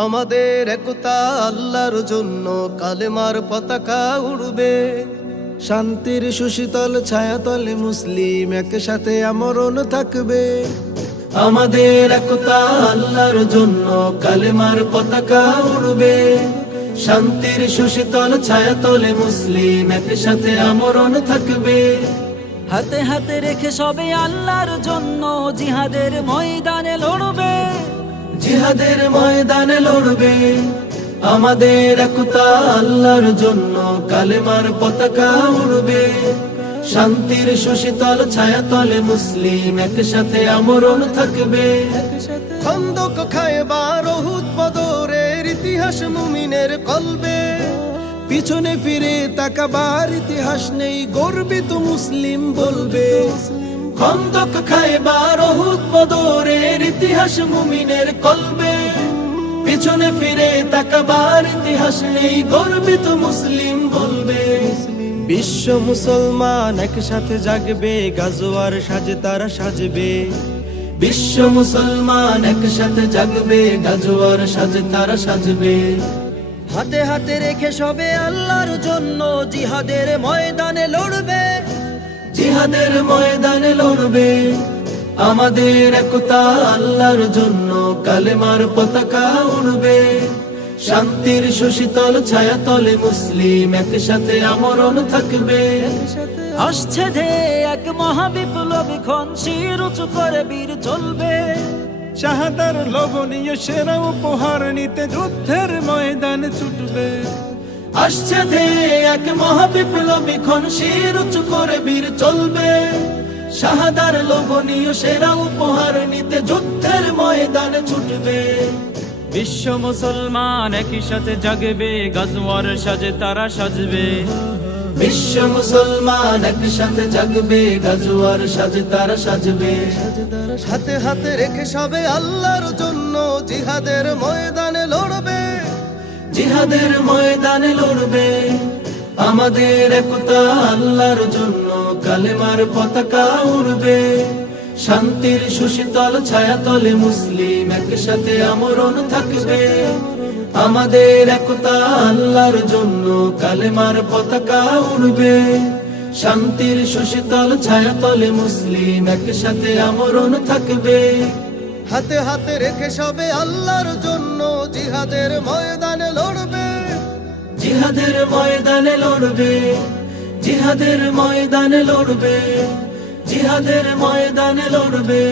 আমাদের একতা আল্লাহর জন্য কালেমার পতাকা উড়বে। শান্তির সুশীতল ছায়াতলে মুসলিম একসাথে আমরণ থাকবে। আমাদের একতা আল্লাহর জন্য কালেমার পতাকা উড়বে। শান্তির সুশীতল ছায়াতলে মুসলিম একসাথে আমরণ থাকবে। হাতে হাতে রেখে সবে আল্লাহর জন্য জিহাদের ময়দানে লড়বে। জিহাদের ময়দানে লড়বে। আমাদের একতা আল্লাহর জন্য কালেমার পতাকা উড়বে। শান্তির সুশীতল ছায়াতলে মুসলিম একসাথে আমরণ থাকবে। খন্দক খায়বার উহুদ বদরের ইতিহাস মুমিনের কলবে। পিছনে ফিরে তাকাবার ইতিহাস নেই, গর্বিত মুসলিম বলবে। খন্দক খায়বার উহুদ বদরের ইতিহাস মুমিনের কলবে। পিছনে ফিরে তাকাবার ইতিহাস নেই, গর্বিত মুসলিম বলবে। বিশ্ব মুসলমান একসাথে জাগবে, গাজোয়ার সাজে তারা সাজবে। বিশ্ব মুসলমান একসাথে জাগবে, গাজোয়ার সাজে তারা সাজবে। হাতে হাতে রেখে সবে আল্লাহর জন্য জিহাদের ময়দানে লড়বে। জিহাদের ময়দানে লড়বে। আমাদের একতা আল্লাহর জন্য কালেমার পতাকা উড়বে। শান্তির সুশীতল ছায়াতলে মুসলিম একসাথে আমরণ থাকবে। আসছে ধে এক মহাবিপ্লবী ক্ষণ, শির উঁচু করে বীর চলবে। শাহাদার লবণীয় সেরা উপহার নিতে যুদ্ধের ময়দানে ছুটবে। আসছে ধে এক মহাবিপ্লবী ক্ষণ, শির উঁচু করে বীর চলবে। শাহাদার লোভনীয় সেরা উপহার নিতে যুদ্ধের ময়দানে ছুটবে। বিশ্ব মুসলমান একই সাথে জাগবে, গাজওয়ার সাজে তারা সাজবে। বিশ্ব মুসলমান একসাথে জাগবে, গাজোয়ার সাজে তারা সাজবে। হাতে হাতে রেখে সবে আল্লাহর জন্য জিহাদের ময়দানে লড়বে। জিহাদের ময়দানে লড়বে। আমাদের একতা আল্লাহর জন্য কালেমার পতাকা উড়বে। শান্তির সুশীতল ছায়াতলে মুসলিম একসাথে আমরণ থাকবে। আমাদের একতা আল্লাহর জন্য কালেমার পতাকা উড়বে। শান্তির সুশীতল ছায়াতলে মুসলিম একসাথে আমরণ থাকবে। হাতে হাতে রেখে সবে আল্লাহর জন্য জিহাদের ময়দানে লড়বে। জিহাদের ময়দানে লড়বে। জিহাদের ময়দানে লড়বে। জিহাদের ময়দানে লড়বে।